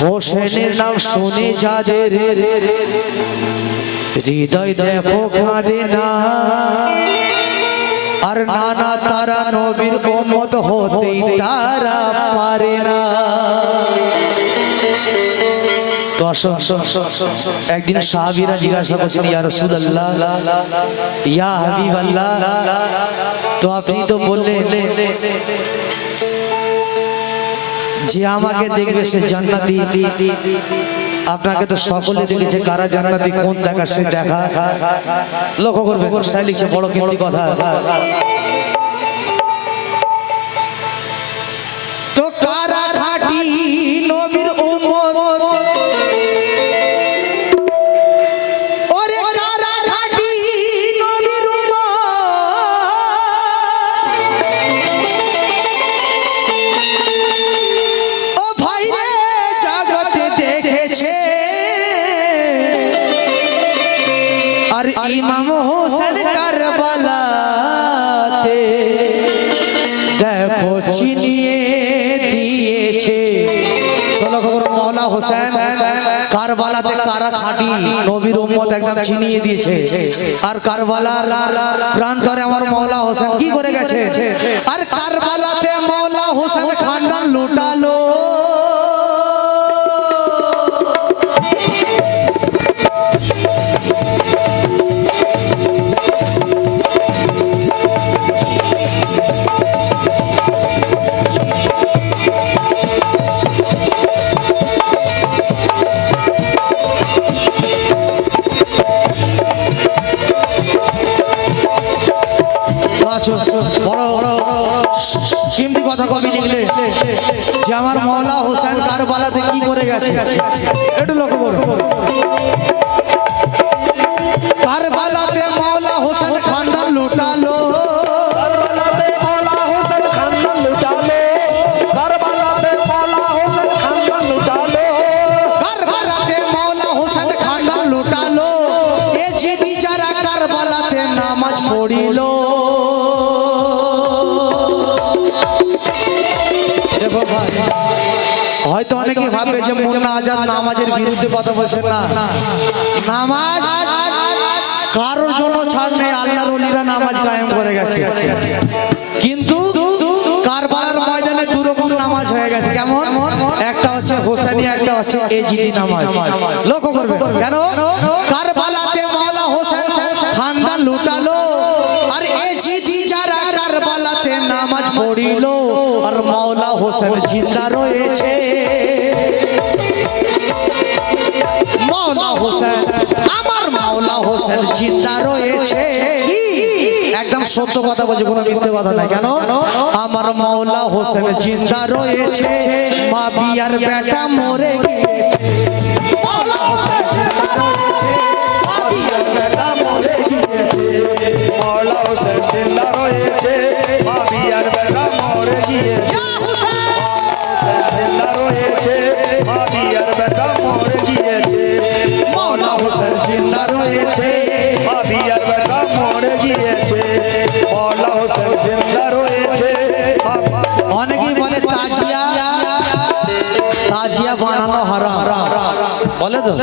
হোসেনের নাম শুনে যাদের। হৃদয় দেখো কাঁদে না আর নানা তারা নবীর উম্মত হতেই তারা পারে না। একদিন সাহাবীরা জিজ্ঞাসা করছেন, ইয়া রাসূলুল্লাহ, ইয়া হাবিবাল্লাহ, তো আপনি তো বললেন যে আমাকে দেখবে সে জান্নাতি। আপনাকে তো সকলে দেখেছে, কারা জান্নাতি, কোন দেখা সে দেখা। লক্ষ্য করবে বড় কিন্তু কথা। উম্মত একদম ছিনিয়ে দিয়েছে। আর কারবালা প্রান্তরে আমার মৌলা হোসেন কি করে গেছে? আর কারবালাতে মৌলা হোসেন খানদান লুটালো। আমার মৌলা হোসেন কারবালাতে কি করে গেছে? একটু লক্ষ্য করো। কারবালাতে বলছেন না নামাজ কারোর জন্য ছাড় নেই আল্লাহর ওলিরা নামাজ কায়েম করে গেছে। কিন্তু ময়দানে দু রকম নামাজ হয়ে গেছে। কেমন? একটা হচ্ছে হোসেনি, একটা হচ্ছে এজিদি নামাজ। লক্ষ্য করবে। কেন? কারবালাতে মাওলা হোসেন খানদান লুটালো, আর এজিদি যারা কারবালাতে নামাজ পড়িল, আর মাওলা হোসেন জিন্দা রয়েছে। সত্য কথা বলছে, কোনো মিথ্যে কথা নাই। কেন? আমার মাওলা হোসেন জিন্দা রয়েছে, মা বিয়ার বেটা মরে গিয়েছে।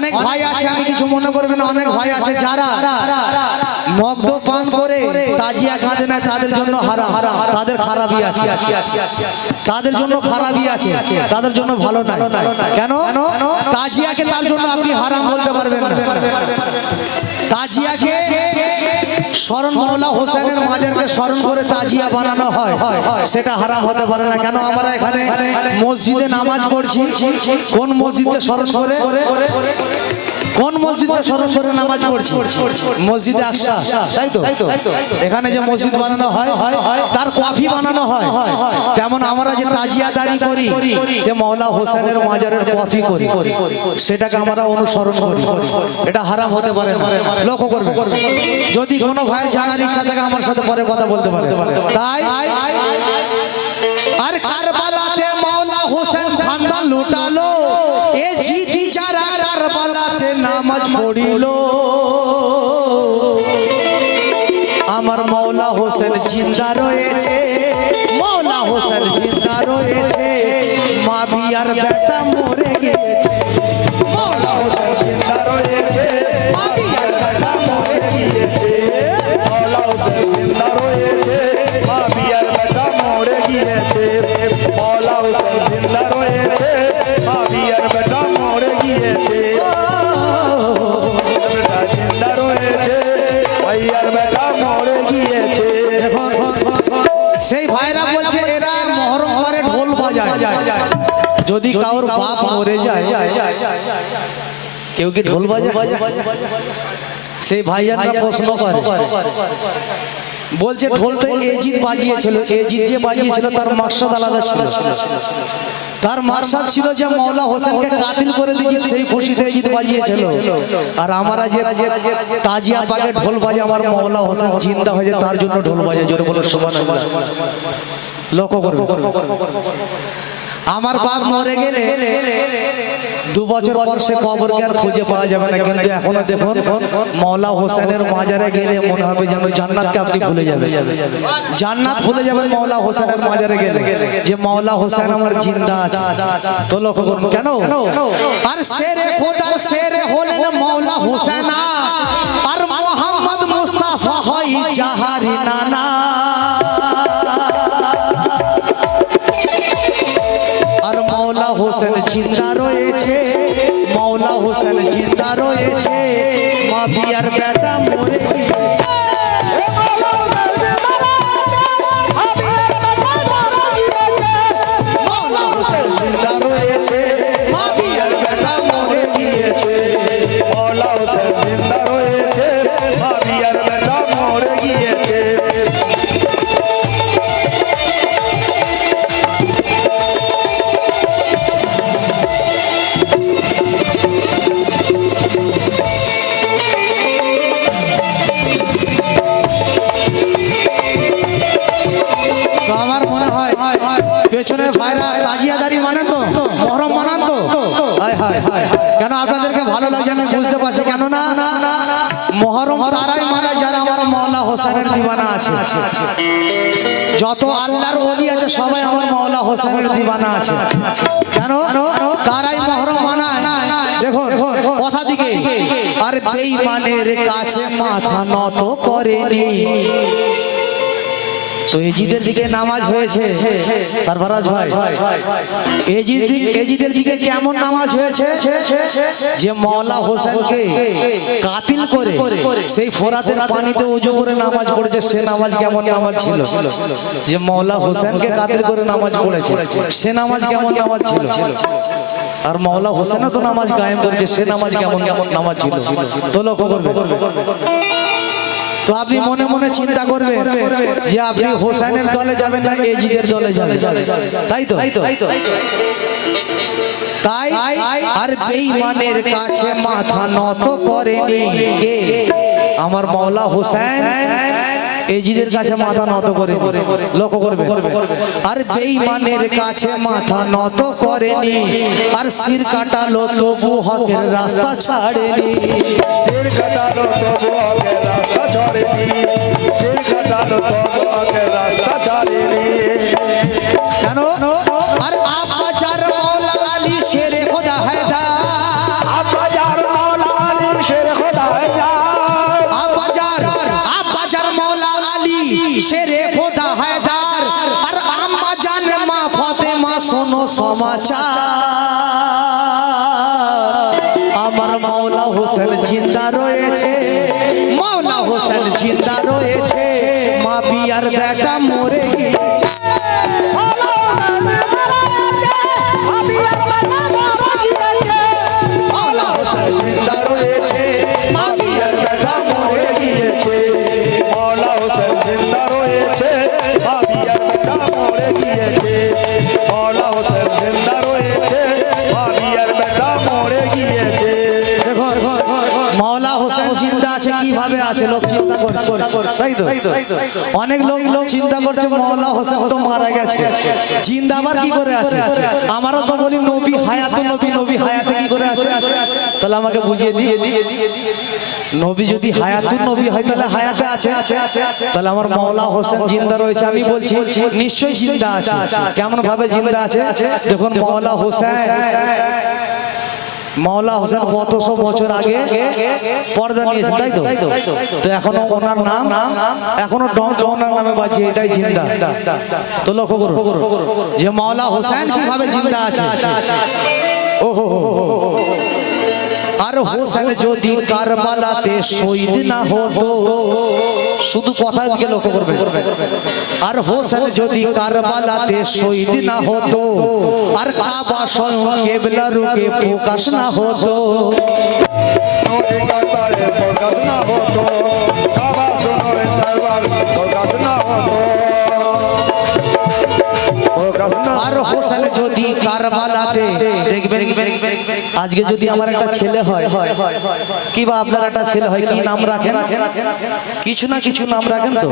অনেক ভাই আছে আমি কিছু মনে করবেন না অনেক ভাই আছে যারা মগ্ধ পান করে তাজিয়া কাঁদে না তাদের জন্য হারা হারা তাদের খারাপই আছে। তাদের জন্য খারাপই আছে। তাদের জন্য ভালো নাই। কেন? তাজিয়াকে তার জন্য আপনি হারাম বলতে পারবেন তাজিয়াকে স্মরণ মৌলা হোসেনের মাজারকে স্মরণ করে তাজিয়া বানানো হয়। সেটা হারাম হতে পারে না। কেন? আমরা এখানে মসজিদে নামাজ পড়ছি। কোন মসজিদে স্মরণ করে? কোন মসজিদে স্মরণ করে নামাজ পড়ছি? মসজিদে আকসা। তাই তো? এখানে যে মসজিদ বানানো হয় তার কফি বানানো হয়। তেমন আমরা যে তাজিয়াদারি করি সে মৌলা হোসেনের মাজারের কফি করি। সেটাকে আমরা অনুসরণ করি। এটা হারাম হতে পারে না। লক্ষ্য করবে। যদি কোনো ভাই জানার ইচ্ছা থাকে আমার সাথে পরে কথা বলতে পারে। তাই? পড়িল। আমার মৌলা হোসেন জিন্দা রয়েছে। মৌলা হোসেন জিন্দা রয়েছে। মা বিয়ার বেটা মরে কেউ কি ঢোল বাজায় সেই ভাইয়ানরা প্রশ্ন করে। বলছে ঢোল তো এজিদ বাজিয়েছিল। এজিদ যে বাজিয়েছিল তার মাকসাদ আলাদা ছিল। তার মাকসাদ ছিল যে মৌলা হোসেনকে কাতিল করে দিয়েছে সেই খুশিতে এজিদ বাজিয়েছিল। আর আমরা যে তাজিয়া পাকে ঢোল বাজে আমার মৌলা হোসেন চিন্তা হয়েছে তার জন্য ঢোল বাজে। জোরে বলে সমান লক্ষ্য করবে। আমার বাপ মরে গেলে দু বছর পর সে কবরকে আর খুঁজে পাওয়া যাবে না কিন্তু এখনও দেখুন মৌলা হোসেনের মাজারে গেলে মনে হবে যেন জান্নাতকে আপনি ভুলে যাবেন। জান্নাত ভুলে যাবেন মৌলা হোসেনের মাজারে গেলে। যে মৌলা হোসেন আমার জিন্দা আছে। তো লক্ষ্য করুন কেন? আর শেরে খোদার শেরে হলেন মৌলা হোসেনা আর মোহাম্মদ মুস্তাফা হয় জাহারি হোসেন বেঈমানের কাছে মাথা নত করেনি। তো এজিদের দিকে নামাজ হয়েছে। সরফরাজ ভাই এজিদ এজিদের দিকে কেমন নামাজ হয়েছে? যে মৌলা হোসেনকে কাতিল করে সেই ফোরাতের পানিতে উজু করে নামাজ পড়েছে, সে নামাজ কেমন নামাজ ছিল? যে মৌলা হোসেনকে কাতিল করে নামাজ পড়েছে, সে নামাজ কেমন নামাজ ছিল? আর মৌলা হোসেনও তো নামাজ কায়েম করেছে, সে নামাজ কেমন কেমন নামাজ ছিল? তো লক্ষ্য করবে। তো আপনি মনে মনে চিন্তা করবেন যে আপনি হোসেনের দলে যাবেন না এজিদের দলে যাবেন। তাই তো? তাই আর বেঈমানের কাছে মাথা নত করেনি আমার মাওলা হোসেন এজিদের কাছে মাথা নত করে লক্ষ্য করবে। আর বেঈমানের কাছে মাথা নত করেনি। আর শির কাটালো তবু হকের রাস্তা ছাড়েনি। সির কাটালো তবু আগে রাস্তা ছাড়েনি। সির কাটালো তবু আগে রাস্তা ছাড়েনি। কেন? আর আপাচার আলী শেরে খোদা হায়দা মৌলা আলীর শের খোদা শেরে খোদা হায়দার? আর আম্মা জান মা ফাতেমা শোনো সমাচার। তাই তো? অনেক লোক লোক চিন্তা করছে মৌলা হোসেন তো মারা গেছে। জিন্দা আবার কি করে আছে? আমারও তো বলি নবী হায়াত নবী নবী হায়াতে কি করে আছে? তাহলে আমাকে বুঝিয়ে দিয়ে দিয়ে নবী যদি হায়াতুন নবী হয় তাহলে হায়াতে আছে? তাহলে আমার মৌলা হোসেন জিন্দা রয়েছে আমি বলছি নিশ্চয়ই জিন্দা আছে। কেমন ভাবে জিন্দা আছে? দেখুন মৌলা হোসেন। মাওলা হোসেন কতশো বছর আগে পর্দা নিয়েছেন তাই তো? তো? এখনও ওনার নাম এখনও ওনার নামে বাজছে এটাই জিন্দা। তো লক্ষ্য করো যে মাওলা হোসেন কীভাবে জিন্দা আছে? হো আর হোসেন যদি কারবালাতে শহীদ না হতো শুধু কথা দিকে লক্ষ্য করবে। আর হোসেন যদি কারবালাতে শহীদ না হতো আর কাবা স্বয়ং কেবলা রূপে প্রকাশ না হতো। প্রকাশ না হতো। দেখবেন আজকে যদি আমার একটা ছেলে হয় কি বা আপনার একটা ছেলে হয় কি নাম রাখেন? কিছু না কিছু নাম রাখেন তো?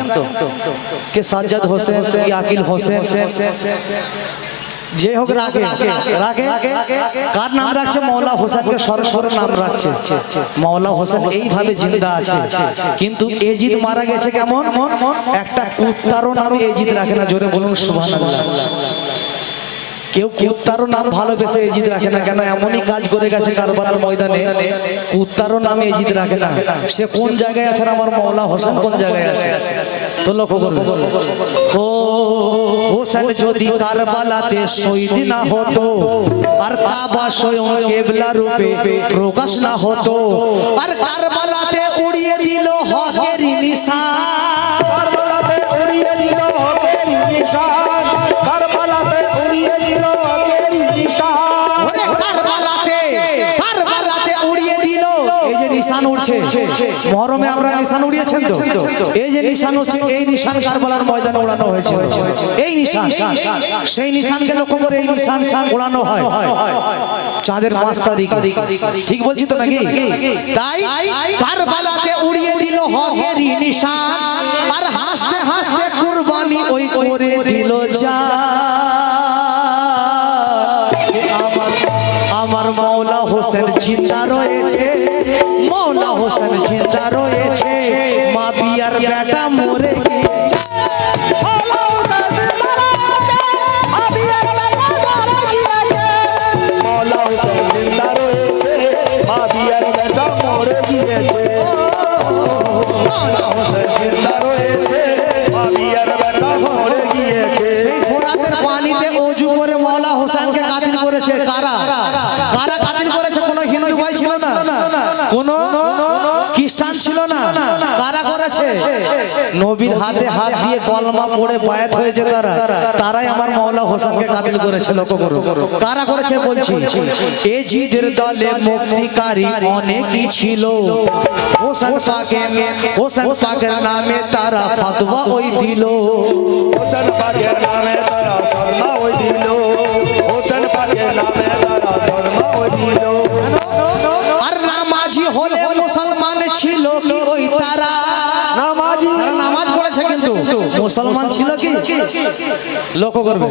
কে সাজ্জাদ হোসেন কি আকিল হোসেন? যে হোক রাখে রাখে কার নাম রাখছে? মৌলা হোসেনকে সরস্বরের নাম রাখছে। মৌলা হোসেন এইভাবে জিন্দা আছে। কিন্তু এজিদ মারা গেছে কেমন? একটা কুত্তারও নাম এজিদ রাখে না। জোরে বলুন সুবহানাল্লাহ। কেউ কুত্তারও নাম ভালোবেসে এজিদ রাখে না কেন? এমনই কাজ করে গেছে কারবালার ময়দানে। কুত্তারও নাম এজিদ রাখে না। সে কোন জায়গায় আছে আমার মৌলা হোসেন কোন জায়গায় আছে? তো লক্ষ্য করবে। ও হোসেন যদি কারবালাতে শহীদ না হতো, আর কাবা স্বয়ং কেবলা রূপে প্রকাশ না হতো, আর কারবালাতে উড়িয়ে দিল হকের নিশান। নিশান মহরমে আমরা নিশান উড়িয়েছেন তো? এই যে নিশান উঠছে এই নিশান কারবালার ময়দানে উড়ানো হয়েছে। এই নিশান, সেই নিশানকে লক্ষ্য করে এই নিশান উড়ানো হয়। চাঁদের পাঁচ তারিখ। ঠিক বলছি তো নাকি? তাই কারবালাতে উড়িয়ে দিল হকেরই নিশান, আর হাসতে হাসতে কুরবানি ওই করে দিল যা। আমার মাওলা হোসেন জিন্দা রয়েছে কোনো খ্রিস্টান ছিল না। কারা করেছে? নবীর হাতে হাত দিয়ে কলমা পড়ে বায়াত হয়েছে তারা। তারাই আমার মাওলা হোসেনকে কাতিল করেছে, লক্ষ্য করো কারা করেছে বলছি? এ জিদের দলে মুক্তিকারী অনেকই ছিল। হোসেন পাকের হোসেন পাকের নামে তারা ফতোয়া ওই দিল। হোসেন পাকের নামে তারা শর্মা ওই ছিল কি ওই তারা? নামাজি নামাজ পড়েছে কিন্তু। মুসলমান ছিল কি? লক্ষ্য করবে।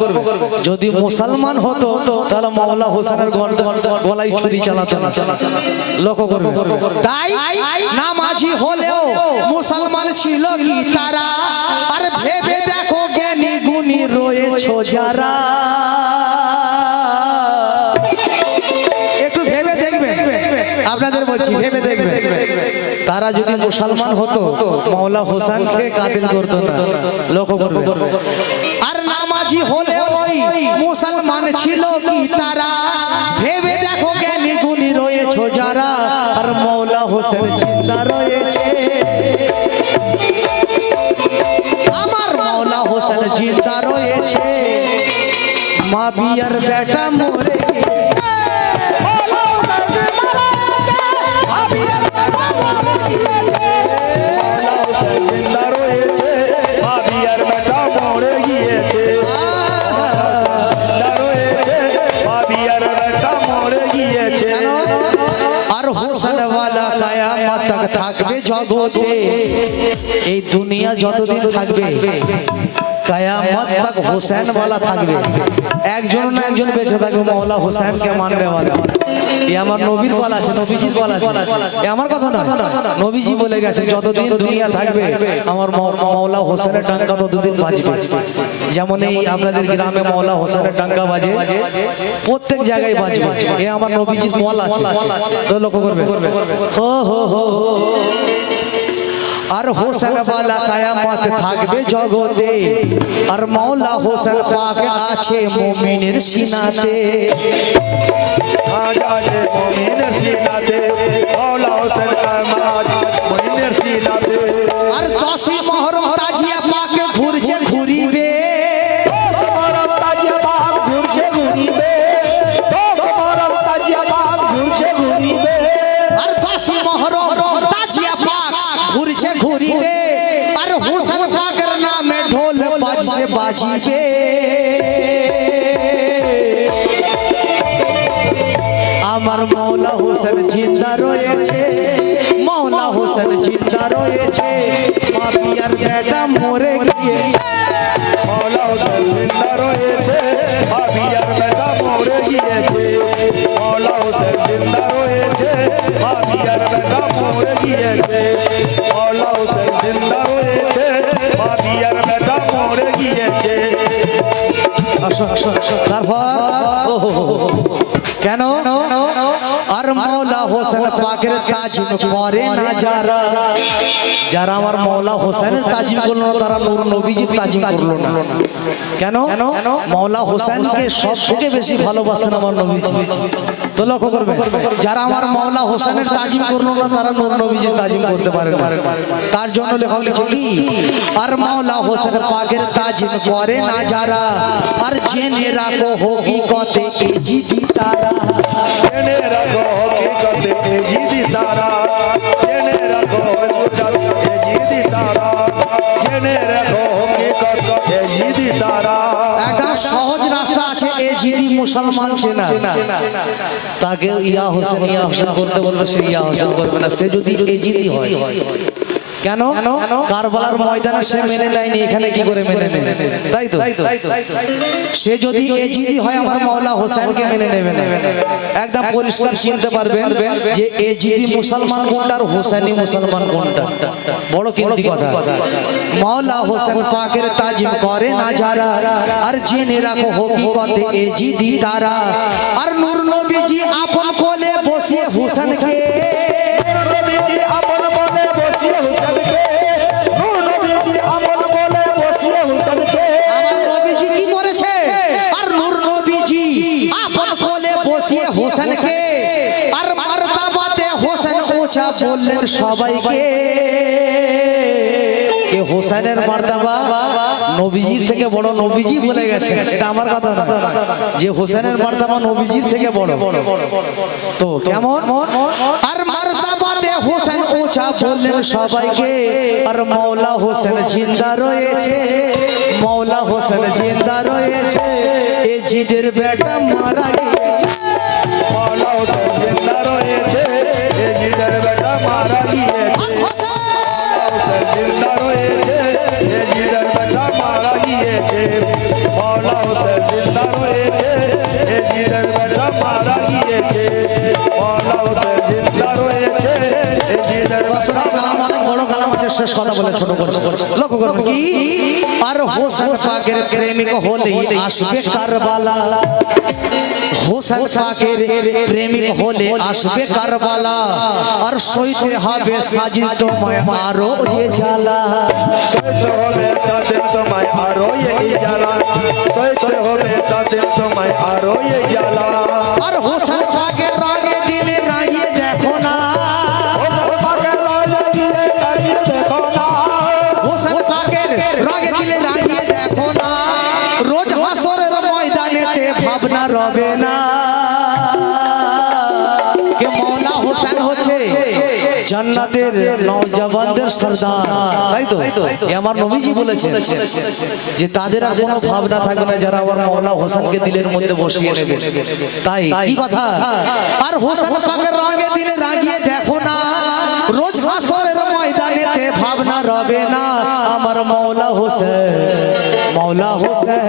যদি মুসলমান হতো তাহলে মাওলা হোসেনের গল- গলায় ছুরি চালাতো। না লক্ষ্য করবে। তাই নামাজি হলেও মুসলমান ছিল কি তারা? আর ভেবে দেখো জ্ঞানী গুণী রয়েছো যারা। মুসলমান হতো মাওলা হোসেনকে কাতিল করতো না। লক্ষ্য করবে। আর নামাজি হলে ওই মুসলমান ছিল কি তারা? ভেবে দেখো জ্ঞানী গুণী রয়েছো যারা, আর মৌলা হোসেন চিন্তা রয়েছে। আমার মৌলা হোসেন চিন্তা রয়েছে। মা বিয়ার বেটা মরে দুনিয়া দুনিয়া যতদিন থাকবে কায়ামত তক হোসেন वाला থাকবে একজন না একজন বেঁচে থাকবে মৌলা হোসেনকে মাননে वाला এ আমার নবীর বলা আছে নবীজির বলা আছে এ আমার কথা না নবীজি বলে গেছে যতদিন দুনিয়া থাকবে আমার মৌ- মৌলা হোসেনের টাঙ্কা ততদিন বাজবে যেমন এই আপনাদের গ্রামে মৌলা হোসেনের টাঙ্কা বাজে প্রত্যেক জায়গায় বাজবে এ আমার নবীজির বলা আছে তো লক্ষ্য করবে হো হো হো আর হোসেন বালা কায়ামত থাকবে জগতে, আর মৌলা হোসেন পাক আছে মুমিনের সিনাতে। আজ আজ মুমিনের হোসেন। কেন আর মৌলা হোসেন পাকের তাজিম করে না যারা যারা আমার মৌলা হোসেনের তাজিম করল তারা নূর নবীজির তাজিম করল না কেন? মৌলা হোসেনকে সব থেকে বেশি ভালোবাসেন আমার নবীজি। তো লক্ষ্য করবে যারা আমার মৌলা হোসেনের তাজিম করল না তারা নূর নবীজির তাজিম করতে পারে না। তার জন্য লেখা লিখছে কি? আর মৌলা হোসেন পাকের তাজিম করে না যারা আর জেনে রাখো হকিকতে এ জিদি তারা। মুসলমান চেনা তাকে ইয়া হোসেন ইয়া হোসেন করতে বলবে, সে ইয়া হোসেন করবে না। সে যদি এজিদি হয় কেন? কারবালার ময়দানে সে মেনে নেয়নি এখানে কি করে মেনে নেবে? তাই তো? সে যদি এজিদি হয় আমার মাওলা হোসেনকে মেনে নেবে একদম পরিষ্কার চিনতে পারবেন যে এজিদি মুসলমান কোনটা আর হোসেনি মুসলমান কোনটা? বড় কিন্তু কথা। মাওলা হোসেন পাকের তাজিম করে না যারা আর জেনে রাখো হকিকতে এজিদি তারা। আর নূর নবীজি আপন সবাইকে। কে হোসেনের মারতাবা নবীজির থেকে বড় নবীজি বলে গেছে। এটা আমার কথা না যে হোসেনের মারতাবা নবীজির থেকে বড়। তো কেমন? আর মারতাবাতে হোসেন ওচা বললেন সবাইকে, আর মৌলা হোসেন জিন্দা রয়েছে মৌলা হোসেন জিন্দা রয়েছে। এ জিদের বেটা মারা শেষ কথা বলে ছোট করছে লক্ষ্য করবে কি? আর হোসেন পাকের প্রেমিক হলেই আসবে কারবালা। হোসেন পাকের প্রেমিক হলে আসবে কারবালা। আর সইতে হবে সাজিদ তোমায় আরও যে জ্বালা। সইতে হবে সাথে তোমায় আরও এই জ্বালা। সইতে হবে সাথে তোমায় আরও এই জ্বালা। জান্নাতের নওজওয়ানদের সর্দার। তাই তো? এ আমার নবীজি বলেছেন যে তাদের আর কোনো ভাবনা থাকবে না যারা আমার মৌলা হোসেনকে দিলের মধ্যে বসিয়ে নেবে। তাই কি কথা? আর হোসেন পাকের রঙে দিলে রাগিয়ে দেখো না। রোজ হাসরের ময়দানেতে ভাবনা রবে না। আমার মৌলা হোসেন মৌলা হোসেন।